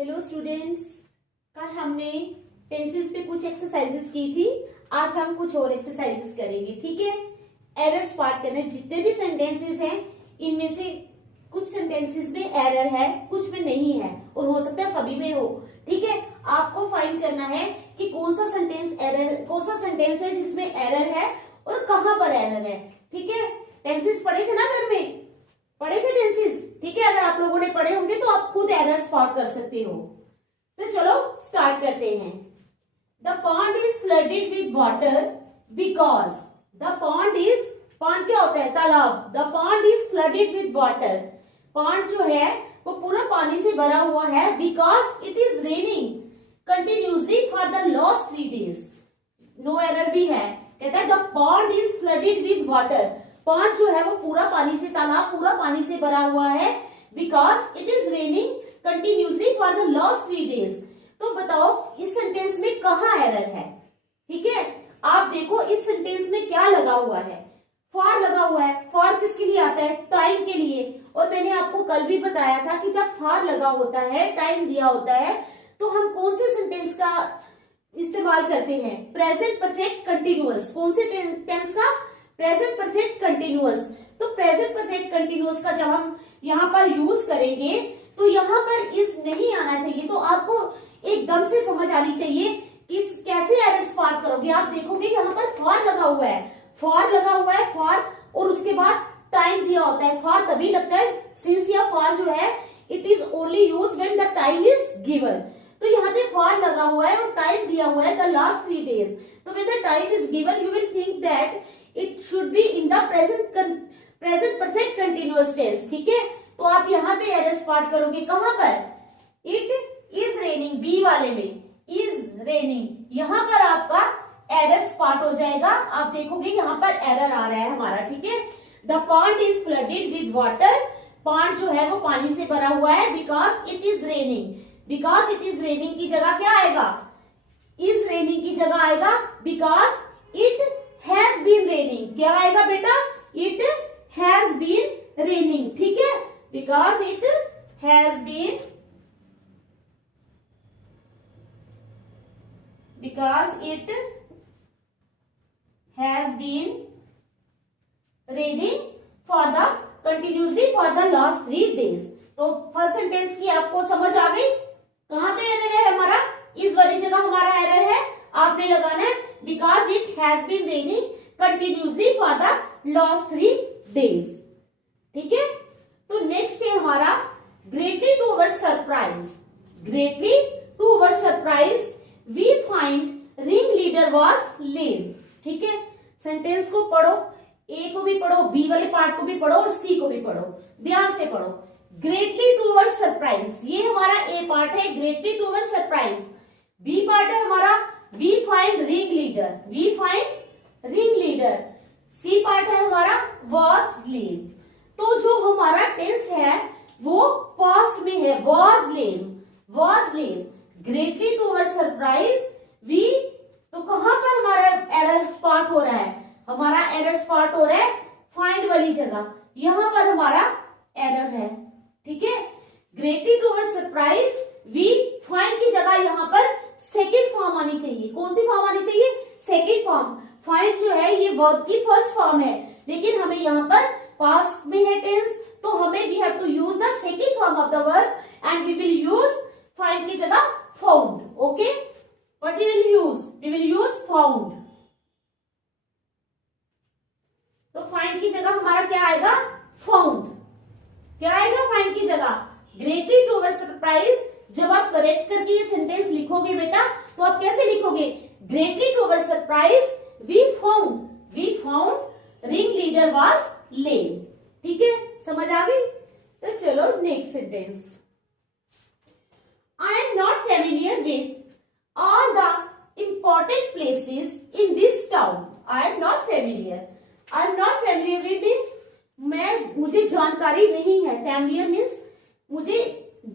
Hello students, कल हमने tenses पे कुछ एक्सरसाइजेस की थी। आज हम कुछ और एक्सरसाइजेस करेंगे, ठीक है। एरर्स पार्ट करना है। जितने भी सेंटेंसेस हैं इनमें से कुछ सेंटेंसेस में एरर है, कुछ में नहीं है, और हो सकता है सभी में हो, ठीक है। आपको फाइंड करना है कि कौन सा सेंटेंस है जिसमें एरर है और कहां पर एरर है, ठीक है। टेंसेस पढ़े थे ना, घर में पढ़े थे टेंसेस, ठीक है। अगर आप लोगों ने पढ़े होंगे तो आप खुद एरर स्पॉट कर सकते हो। तो चलो स्टार्ट करते हैं। The pond is flooded with water because pond क्या होता है? तालाब। The pond is flooded with water. Pond जो है वो पूरा पानी से भरा हुआ है because it is raining continuously for the last 3 days। No error भी है, कहता है the pond is flooded with water. Pond जो है वो पूरा पानी से, तालाब पूरा पानी से भरा हुआ है because it is raining continuously for the last 3 days। तो बताओ इस सेंटेंस में कहां एरर है, ठीक है। आप देखो इस सेंटेंस में क्या लगा हुआ है, फॉर लगा हुआ है। फॉर किसके लिए आता है? टाइम के लिए। और मैंने आपको कल भी बताया था कि जब फॉर लगा होता है, टाइम दिया होता है, तो हम कौन से सेंटेंस का इस्तेमाल करते हैं? Present perfect continuous. कौन से टेंस का? Present perfect continuous. तो प्रेजेंट परफेक्ट कंटिन्यूअस का जब हम यहाँ पर यूज करेंगे तो यहाँ पर इज नहीं आना चाहिए। तो आपको एकदम से समझ आनी चाहिए कि कैसे एरर स्पॉट करोगे। आप देखोगे यहाँ पर फॉर लगा हुआ है, फॉर लगा हुआ है, फॉर, और उसके बाद टाइम दिया होता है। फॉर तभी लगता है सिंस या फॉर जो है it is only use when the time is given. तो यहाँ पे फॉर लगा हुआ है और टाइम दिया हुआ है द लास्ट 3 days। तो when the time is given you will think that it should be in the present perfect continuous tense, ठीक है। तो आप यहाँ पे एरर स्पॉट करोगे कहां पर? इट इज रेनिंग, बी वाले में इज रेनिंग, यहाँ पर आपका एरर स्पॉट हो जाएगा। आप देखोगे यहाँ पर एरर आ रहा है हमारा, ठीक है। The pond is flooded with water. Pond जो है वो पानी से भरा हुआ है because it is raining. Because it is raining की जगह क्या आएगा? इज रेनिंग की जगह आएगा because it has been raining. क्या आएगा बेटा? इट हैज बीन रेनिंग, ठीक है। Because it has been, because it has been raining for the continuously for the last 3 days। तो फर्स्ट सेंटेंस की आपको समझ आ गई? कहां पे एरर है हमारा? इस वाली जगह हमारा एरर है। आपने लगाना है because it has been raining continuously for the last 3 days, ठीक है। तो नेक्स्ट है हमारा greatly to our surprise। greatly to our surprise we find ringleader was lame, ठीक है। सेंटेंस को पढ़ो, ए को भी पढ़ो, बी वाले पार्ट को भी पढ़ो और सी को भी पढ़ो, ध्यान से पढ़ो। ग्रेटली टू अवर सरप्राइज, ये हमारा ए पार्ट है। Greatly to our surprise. B part है हमारा we find ringleader, we find ringleader. C part है हमारा वॉज लेम। तो जो हमारा टेंस है वो पास्ट में है, was lame, was lame. Greatly to our surprise we, तो कहां पर हमारा एरर स्पॉट हो रहा है? हमारा एरर स्पॉट हो रहा है फाइंड वाली जगह, यहां पर हमारा एरर है, ठीक है। Greatly to our surprise we find की जगह यहां पर सेकंड फॉर्म आनी चाहिए। कौन सी फॉर्म आनी चाहिए? Second form. फाइंड जो है ये वर्ब की फर्स्ट फॉर्म है, लेकिन हमें यहाँ पर पास्ट में है टेंस, तो हमें we have to use the second form of the verb and we will use find की जगह found, okay? What we will use? We will use found। तो find की जगह हमारा क्या आएगा? found। क्या आएगा find की जगह? greatly to our surprise। जब आप करेक्ट करके ये सेंटेंस लिखोगे बेटा तो आप कैसे लिखोगे? greatly to our surprise we found ring leader was lame, ठीक है। समझ आ गई? तो चलो next sentence. I am not familiar with all the important places in this town। I am not familiar। I am not familiar with means मुझे जानकारी नहीं है। Familiar means मुझे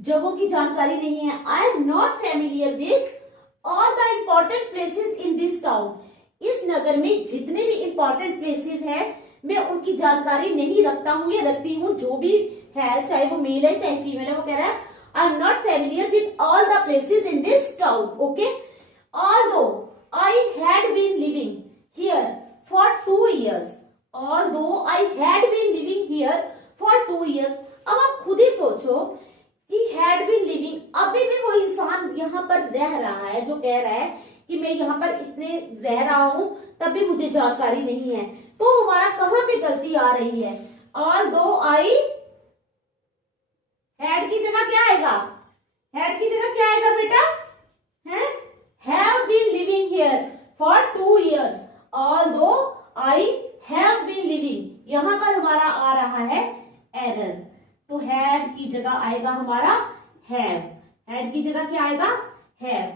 जगहों की जानकारी नहीं है। I am not familiar with all the important places in this town। इस नगर में जितने भी important places हैं मैं उनकी जानकारी नहीं रखता हूं या रखती हूं। जो भी है, चाहे वो मेल है चाहे फीमेल है, वो कह रहा है I am not familiar with all the places in this town. Okay. Although I had been living here for 2 years. Although I had been living here for 2 years. अब आप खुद ही सोचो कि had been living, अभी भी वो इंसान यहाँ पर रह रहा है जो कह रहा है कि मैं यहाँ पर इतने रह रहा हूं, तब भी मुझे जानकारी नहीं है। तो हमारा कहां पे गलती आ रही है? Although I had की जगह क्या आएगा? had की जगह क्या आएगा बेटा? है have been living here for 2 years. Although I have been living, यहां पर हमारा आ रहा है एरर, तो had की जगह आएगा हमारा have. had की जगह क्या आएगा? have.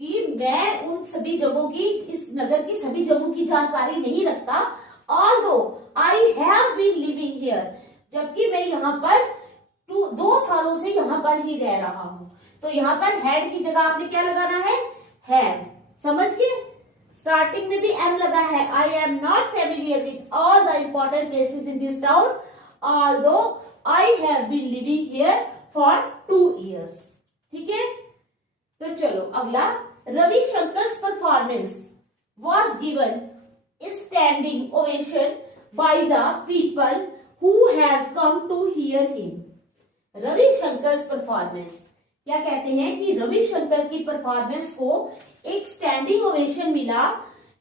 कि मैं उन सभी जगहों की, इस नगर की सभी जगहों की जानकारी नहीं रखता। Although I have been living here, जबकि मैं यहाँ पर 2 सालों से यहाँ पर ही रह रहा हूं। तो यहाँ पर had की जगह आपने क्या लगाना है? have. समझ गए? स्टार्टिंग में भी m लगा है। I am not familiar with all the important places in this town, although I have been living here for 2 years. ठीक है, तो चलो अगला, रविशंकर्स performance was given standing ovation by the people who has come to hear him. Ravishankar's performance, क्या कहते हैं कि रविशंकर की परफॉर्मेंस को एक स्टैंडिंग ओवेशन मिला।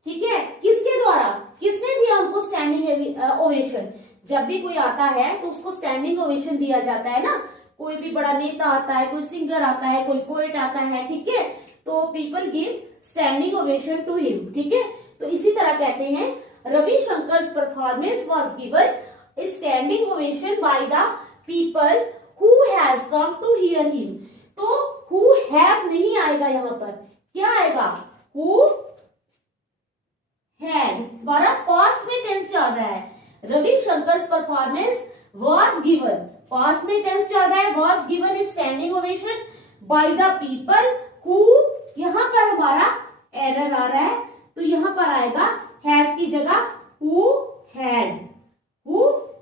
ठीक है, किसके द्वारा? किसने दिया उनको स्टैंडिंग ओवेशन? जब भी कोई आता है तो उसको स्टैंडिंग ओवेशन दिया जाता है ना। कोई भी बड़ा नेता आता है, कोई सिंगर आता है, कोई पोएट आता है, ठीक है, तो people give standing ovation to him. ठीक है, तो इसी तरह कहते हैं Ravishankar's performance was given standing ovation by the people who has come to hear him. तो हु हैज नहीं आएगा, यहां पर क्या आएगा? Who had. हमारा पास्ट में टेंस चल रहा है। Ravishankar's performance was given, past में टेंस चल रहा है, was given standing ovation by the people who, यहां पर हमारा एरर आ रहा है, तो यहां पर आएगा हैज की जगह who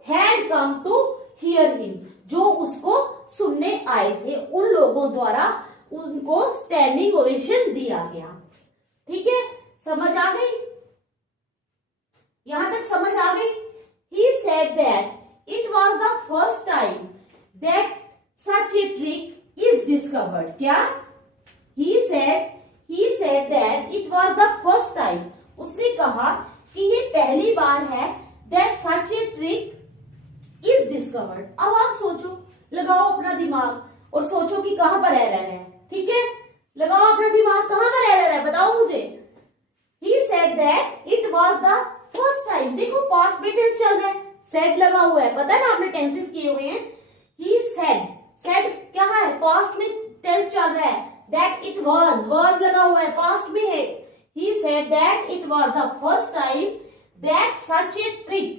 had come to hear him, जो उसको सुनने आए थे, उन लोगों द्वारा उनको स्टैंडिंग ओवेशन दिया गया। ठीक है, समझ आ गई? यहां तक समझ आ गई? He said that it was the first time that such a trick is discovered. क्या? He said that it was the first time. उसने कहा कि ये पहली बार है that such a trick is discovered. अब आप सोचो, लगाओ अपना दिमाग और सोचो कि कहां पर एरर है। ठीक है, लगाओ अपना दिमाग, कहां पर एरर है बताओ मुझे। He said that it was the first time. देखो पास्ट में टेंस चल रहा है, said लगा हुआ है, पता है ना, आपने टेंसेस किए हुए हैं। He said क्या है? पास्ट में टेंस चल रहा है। That it was लगा हुआ है, पास्ट में है। He said that it was the first time that such a trick.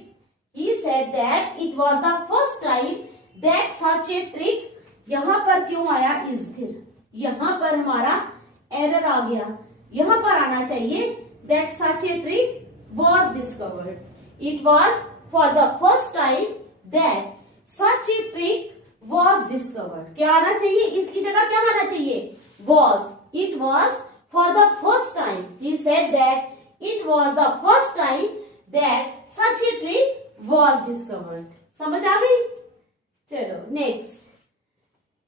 He said that it was the first time that such a trick. यहां पर क्यों आया is? फिर यहां पर हमारा एरर आ गया, यहां पर आना चाहिए that such a trick was discovered. It was for the first time that such a trick was discovered. क्या आना चाहिए? इसकी जगह क्या आना चाहिए? Was. It was for the first time. He said that it was the first time that such a trick was discovered. समझ आ गई? चलो next.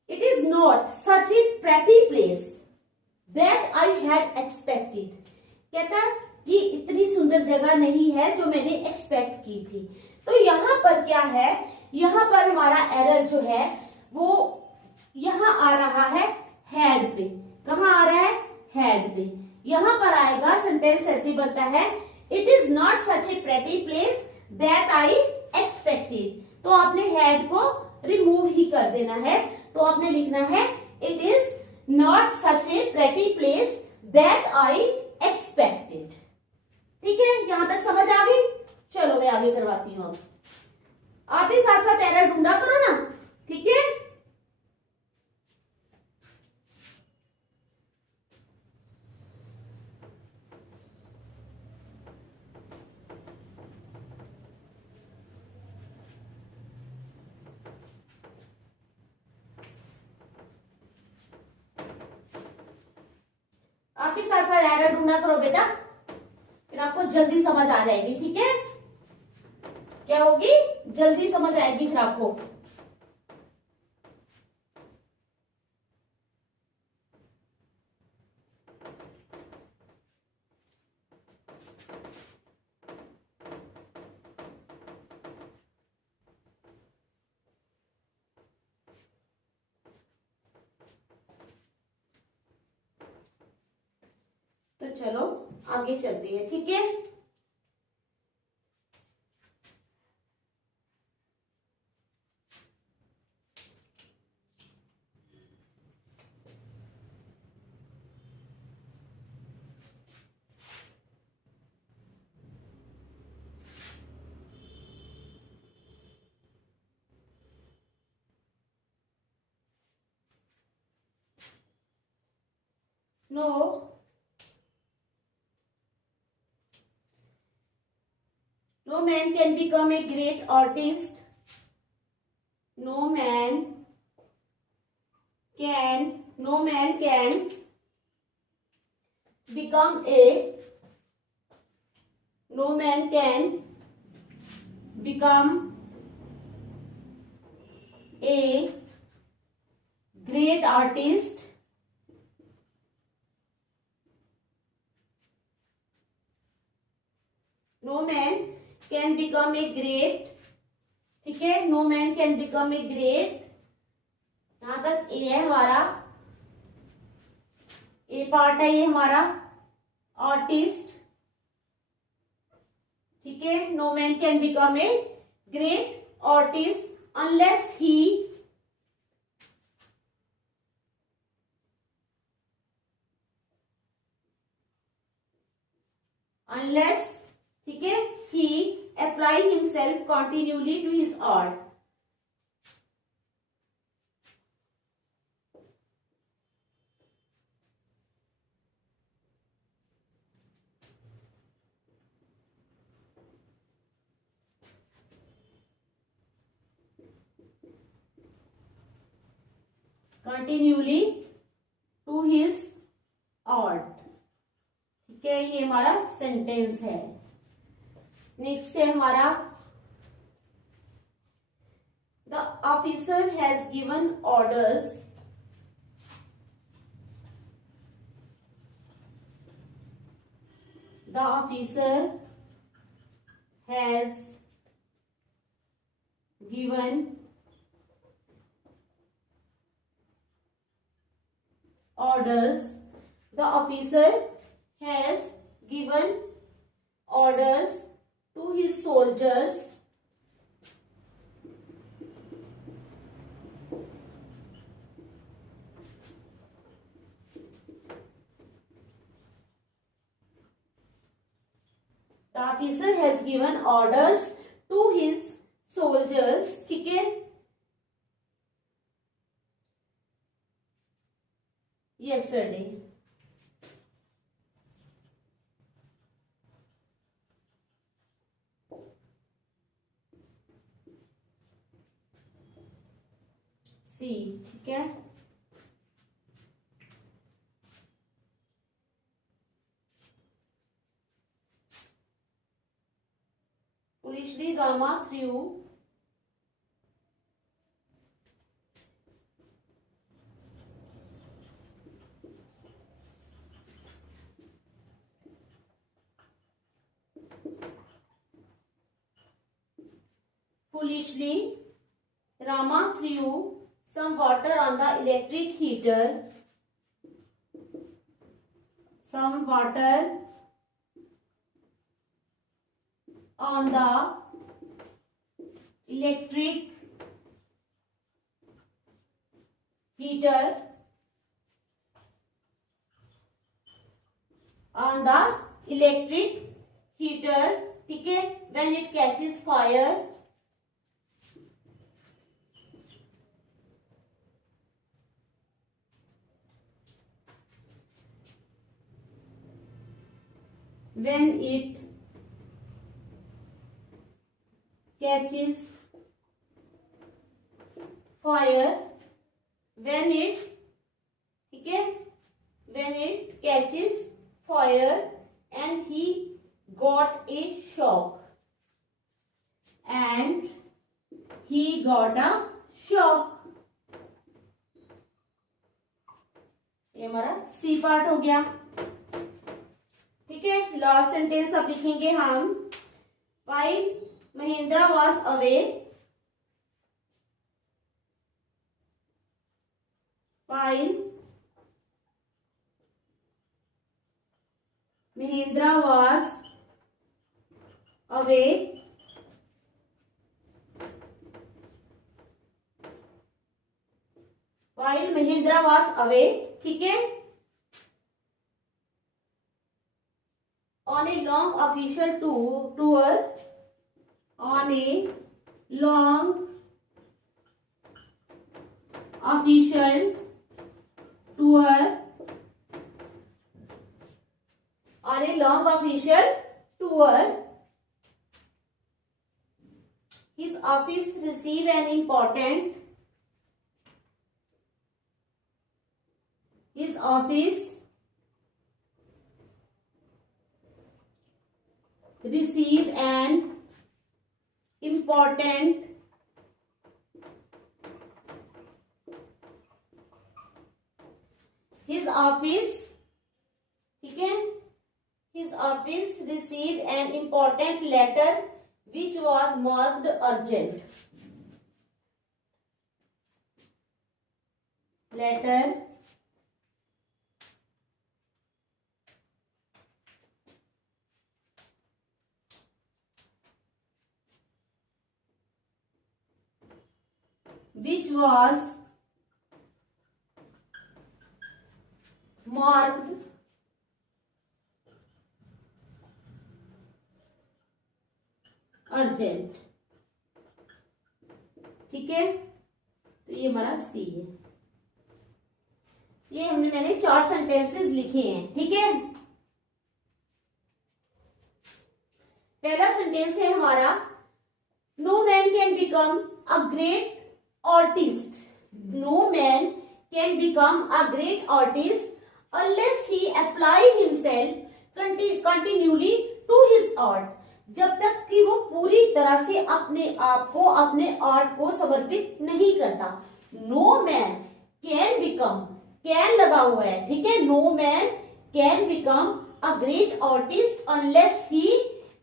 It is not such a pretty place that I had expected. कहता है कि इतनी सुंदर जगह नहीं है जो मैंने एक्सपेक्ट की थी। तो यहां पर क्या है? यहां पर हमारा एरर जो है वो यहां आ रहा है हैड पे। कहां आ रहा है? हैड पे। यहां पर आएगा, सेंटेंस ऐसे बनता है, it is not such A pretty place that I expected. तो आपने हैड को रिमूव ही कर देना है, तो आपने लिखना है it is not such A pretty place that I expected. ठीक है, यहां तक समझ आ गई? चलो मैं आगे करवाती हूं। अब आप भी साथ साथ एरर ढूंढा करो ना, ठीक है। बार एरर ढूंढा करो बेटा, फिर आपको जल्दी समझ आ जाएगी। ठीक है, क्या होगी, जल्दी समझ आएगी फिर आपको। तो चलो आगे चलते हैं। ठीक है, no no man can become a great artist. No man can become a no man can become a great artist no man can become a great, ठीक है, no man can become a great, यहां तक ए है हमारा, A part है ये हमारा artist. ठीक है, no man can become a great artist unless he ठीक है, he apply himself continually to his art. Continually to his art. ठीक है, ये हमारा सेंटेंस है। नेक्स्ट है हमारा, the officer has given orders, the officer has given orders, the officer has given orders to his soldiers the officer has given orders to his soldiers, ठीक है, yesterday. सी, ठीक है, foolishly Rama threw foolishly Rama threw some water on the electric heater, some water on the electric heater, on the electric heater, ठीक है, when it catches fire, when it catches fire, when it, ठीक है, when it catches fire and he got a shock. And he got a shock. ये हमारा C part हो गया. ठीक है, लास्ट सेंटेंस अब लिखेंगे हम. While Mahendra was away, while Mahendra was away, while Mahendra was away, ठीक है, on a long official tour, on a long official tour, on a long official tour, his office received an important, his office received an important his office, ठीक है, his office received an important letter which was marked urgent. Letter which was marked urgent. ठीक है, तो ये हमारा सी है. ये मैंने 4 सेंटेंसेस लिखे हैं. ठीक है, पहला सेंटेंस है हमारा, no man can become a great artist. No man can become a great artist unless he apply himself continually to his art. जब तक कि वो पूरी तरह से अपने आप को, अपने आर्ट को समर्पित नहीं करता. No man can become, can लगा हुआ है. ठीक है, no man can become a great artist unless he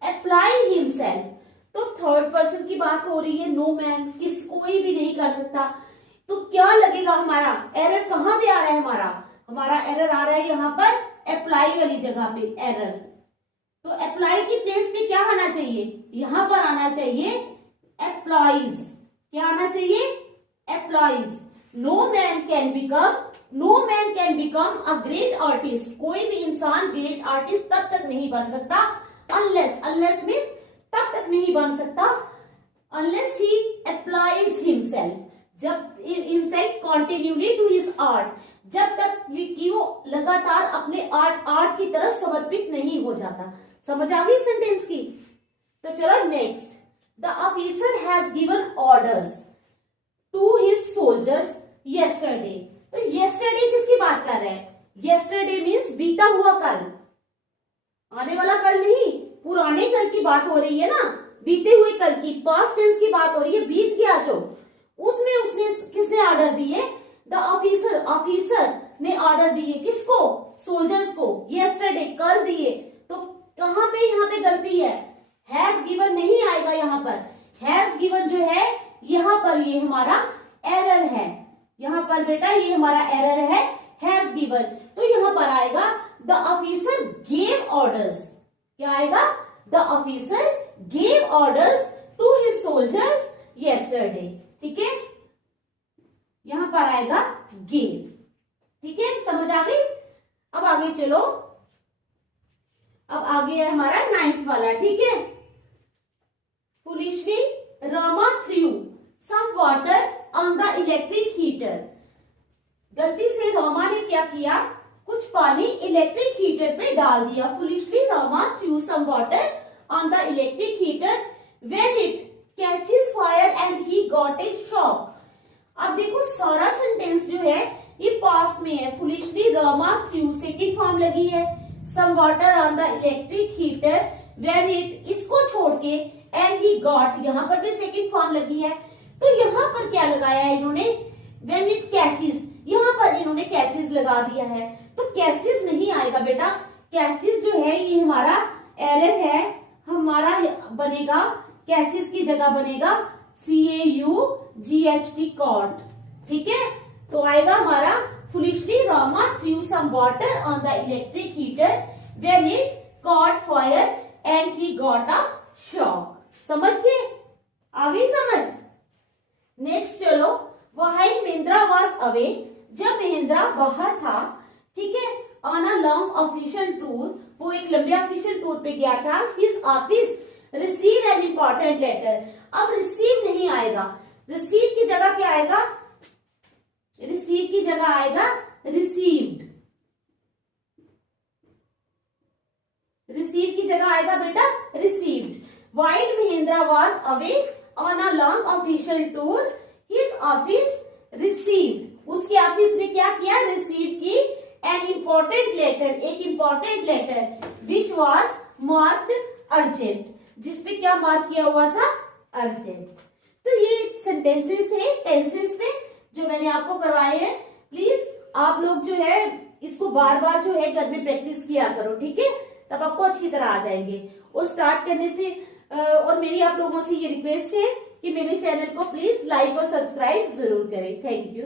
apply himself. तो थर्ड पर्सन की बात हो रही है. नो मैन, किस कोई भी नहीं कर सकता. तो क्या लगेगा हमारा एरर, कहां पे आ रहा है हमारा एरर आ रहा है यहाँ पर अप्लाई वाली जगह पे एरर. तो अप्लाई की प्लेस पे क्या आना चाहिए, यहां पर आना चाहिए एप्लॉइज. क्या आना चाहिए, employees. No man can become a great artist. कोई भी इंसान ग्रेट आर्टिस्ट तब तक नहीं बन सकता अनलेस मीन्स तब तक नहीं बन सकता unless he applies himself, जब himself continually to his art, जब तक कि वो लगातार अपने आर्ट की तरफ समर्पित नहीं हो जाता. समझ आ गई सेंटेंस की. तो चलो next. The officer has given orders to his soldiers yesterday. तो yesterday किसकी बात कर रहे हैं, yesterday मीन्स बीता हुआ कल, आने वाला कल नहीं, पुराने कल की बात हो रही है ना, बीते हुए कल की, पास्ट टेंस की बात हो रही है, बीत गया जो, उसमें उसने किसने ऑर्डर दिए, द ऑफिसर ने ऑर्डर दिए किसको, सोल्जर्स को, यस्टरडे कल दिए. तो कहां पे यहाँ पे गलती है, हैज गिवन नहीं आएगा यहाँ पर. हैज गिवन जो है यहाँ पर ये हमारा एरर है, यहाँ पर बेटा ये हमारा एरर है हैज गिवन. तो यहाँ पर आएगा द ऑफिसर गेव ऑर्डर्स. क्या आएगा, the officer gave orders to his soldiers yesterday. ठीक है, यहां पर आएगा गेव. ठीक है, समझ आ गई. अब आगे चलो, अब आगे है हमारा 9th वाला. ठीक है, foolishly Rama threw some water on the electric heater. गलती से रोमा ने क्या किया, कुछ पानी इलेक्ट्रिक हीटर पे डाल दिया. foolishly Rama threw some water on the electric heater when it catches fire and he got a shock. अब देखो सारा सेंटेंस जो है ये पास्ट में है. foolishly Rama threw second form लगी है, some water on the electric heater when it, इसको छोड़ के एंड ही गॉट, यहाँ पर भी सेकंड फॉर्म लगी है, तो यहाँ पर क्या लगाया है इन्होंने, व्हेन इट कैचेस, यहाँ पर इन्होंने कैचेस लगा दिया है, तो कैचेस नहीं आएगा बेटा, कैचेस जो है ये हमारा एरर है, हमारा बनेगा कैचेस की जगह बनेगा CAUGHT कॉट, ठीक है। तो आएगा हमारा foolishly Rama threw some water on the electric heater when it caught fire and he got a shock। समझ गए, आ गई समझ। नेक्स्ट चलो, while Mahindra was away, जब महेंद्रा बाहर था, ठीक है, on a long official tour, वो एक लंबे ऑफिशियल टूर पे गया था, his office receive an important letter. अब रिसीव नहीं आएगा, रिसीव की जगह क्या आएगा, रिसीव की जगह आएगा रिसीव्ड, रिसीव की जगह आएगा बेटा received. While Mahindra was away on a long official tour, his office received, उसके ऑफिस ने क्या किया, रिसीव की an important letter, एक important letter which was marked urgent, जिसपे क्या मार्क किया हुआ था, अर्जेंट। तो ये सेंटेंसेस थे टेंसेस पे जो मैंने आपको करवाए हैं। प्लीज आप लोग जो है इसको बार बार जो है घर में प्रैक्टिस किया करो, ठीक है, तब आपको अच्छी तरह आ जाएंगे। और स्टार्ट करने से और मेरी आप लोगों से ये रिक्वेस्ट है कि मेरे चैनल को प्लीज लाइक और सब्सक्राइब जरूर करें। Thank you.